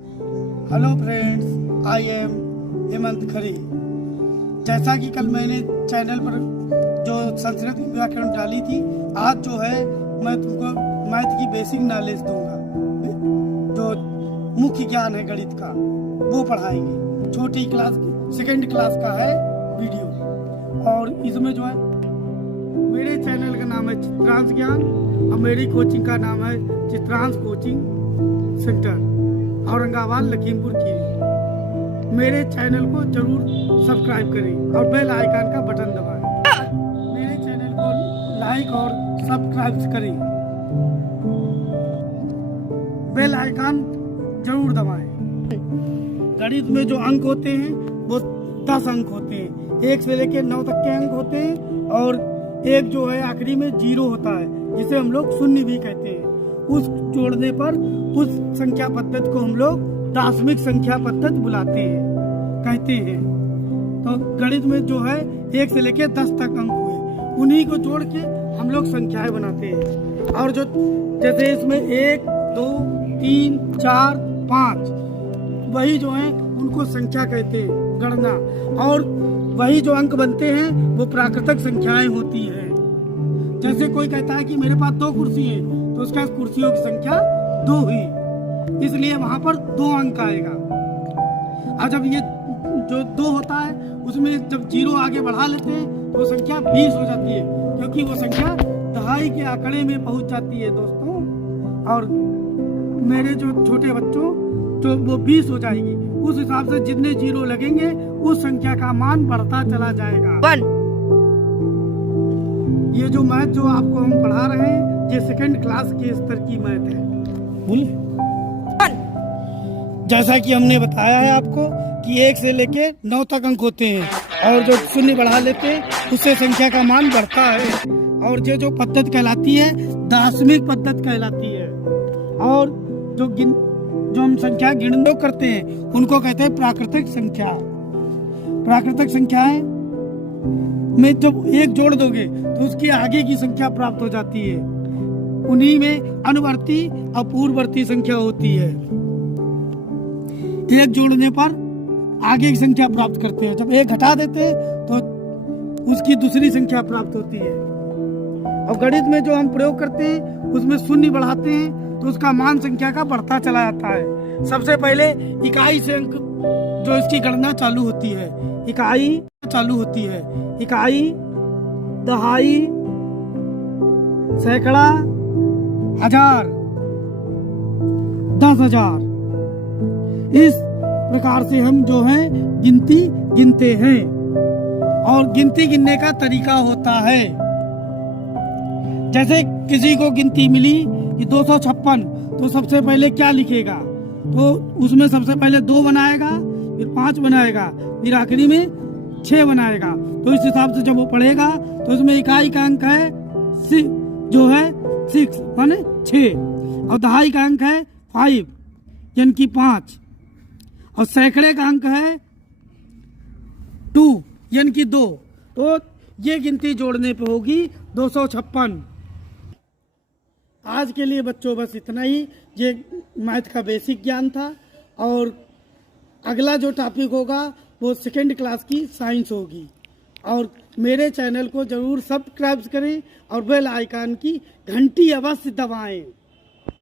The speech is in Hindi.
Hello friends, I am Hemant खरी। जैसा कि कल मैंने चैनल पर जो संस्कृत व्याकरण डाली थी, आज जो है मैं तुमको मैथ की बेसिक नॉलेज दूंगा। जो मुख्य ज्ञान है गणित का वो पढ़ाएंगे। छोटी क्लास, सेकेंड क्लास का है वीडियो। और इसमें जो है मेरे चैनल का नाम है चित्रांश ज्ञान और मेरी कोचिंग का नाम है चित्रांश कोचिंग सेंटर, औरंगाबाद लखीमपुर खीरी। मेरे चैनल को जरूर सब्सक्राइब करें और बेल आइकन का बटन दबाएं। मेरे चैनल को लाइक और सब्सक्राइब करें, बेल आइकन जरूर दबाएं। गणित में जो अंक होते हैं वो 10 अंक होते हैं। 1 से लेकर 9 तक के अंक होते हैं और एक जो है आखिरी में 0 होता है, जिसे हम लोग शून्य भी कहते हैं। उस जोड़ने पर उस संख्या पद्धति को हम लोग दार्शनिक संख्या पद्धति बुलाते हैं, कहते हैं। तो गणित में जो है 1 से लेकर 10 तक अंक हुए, उन्हीं को जोड़ के हम लोग संख्याएं बनाते हैं। और जो जैसे इसमें 1, 2, 3, 4, 5 वही जो है उनको संख्या कहते हैं, गणना। और वही जो अंक बनते हैं वो प्राकृतिक संख्याएं होती है। जैसे कोई कहता है कि मेरे पास 2 कुर्सी है, तो उसका कुर्सियों की संख्या 2 हुई, इसलिए वहां पर 2 अंक आएगा। और जब ये जो 2 होता है उसमें जब 0 आगे बढ़ा लेते हैं तो संख्या 20 हो जाती है, क्योंकि वो संख्या दहाई के आंकड़े में पहुंच जाती है दोस्तों। और मेरे जो छोटे बच्चों तो वो 20 हो जाएगी। उस हिसाब से जितने 0 लगेंगे उस संख्या का मान बढ़ता चला जाएगा। 1 ये जो मैथ जो आपको हम पढ़ा रहे हैं, ये सेकंड क्लास के स्तर की मैथ है। बोलिए। जैसा कि हमने बताया है आपको कि 1 से लेके 9 तक अंक होते हैं और जो शून्य बढ़ा लेते हैं उससे संख्या का मान बढ़ता है। और ये जो पद्धति कहलाती है दार्शनिक पद्धति कहलाती है। और जो हम संख्या गिनना करते हैं उनको कहते हैं प्राकृतिक संख्या। प्राकृतिक संख्याएं में जब 1 जोड़ दोगे तो उसकी आगे की संख्या प्राप्त हो जाती है। उन्हीं में अनुवर्ती और पूर्ववर्ती संख्या होती है। 1 जोड़ने पर आगे की संख्या प्राप्त करते हैं, जब 1 घटा देते हैं तो उसकी दूसरी संख्या प्राप्त होती है। और गणित में जो हम प्रयोग करते हैं उसमें शून्य बढ़ाते हैं तो उसका मान संख्या का बढ़ता चला जाता है। सबसे पहले इकाई से अंक जो इसकी गणना चालू होती है, इकाई चालू होती है। इकाई, दहाई, सैकड़ा, 1000, 10,000, इस प्रकार से हम जो है गिनती गिनते हैं। और गिनती गिनने का तरीका होता है, जैसे किसी को गिनती मिली कि 256, तो सबसे पहले क्या लिखेगा? तो उसमें सबसे पहले 2 बनाएगा, फिर 5 बनाएगा, फिर आखिरी में 6 बनाएगा। तो इस हिसाब से जब वो पढ़ेगा तो उसमें इकाई का अंक है 6 माने 6, और दहाई का अंक है 5 यानी कि 5, और सैकड़े का अंक है 2 यानी कि 2। तो ये गिनती जोड़ने पे होगी 256। आज के लिए बच्चों बस इतना ही। ये मैथ का बेसिक ज्ञान था। और अगला जो टॉपिक होगा वो सेकेंड क्लास की साइंस होगी। और मेरे चैनल को जरूर सब्सक्राइब करें और बेल आइकन की घंटी अवश्य दबाएं।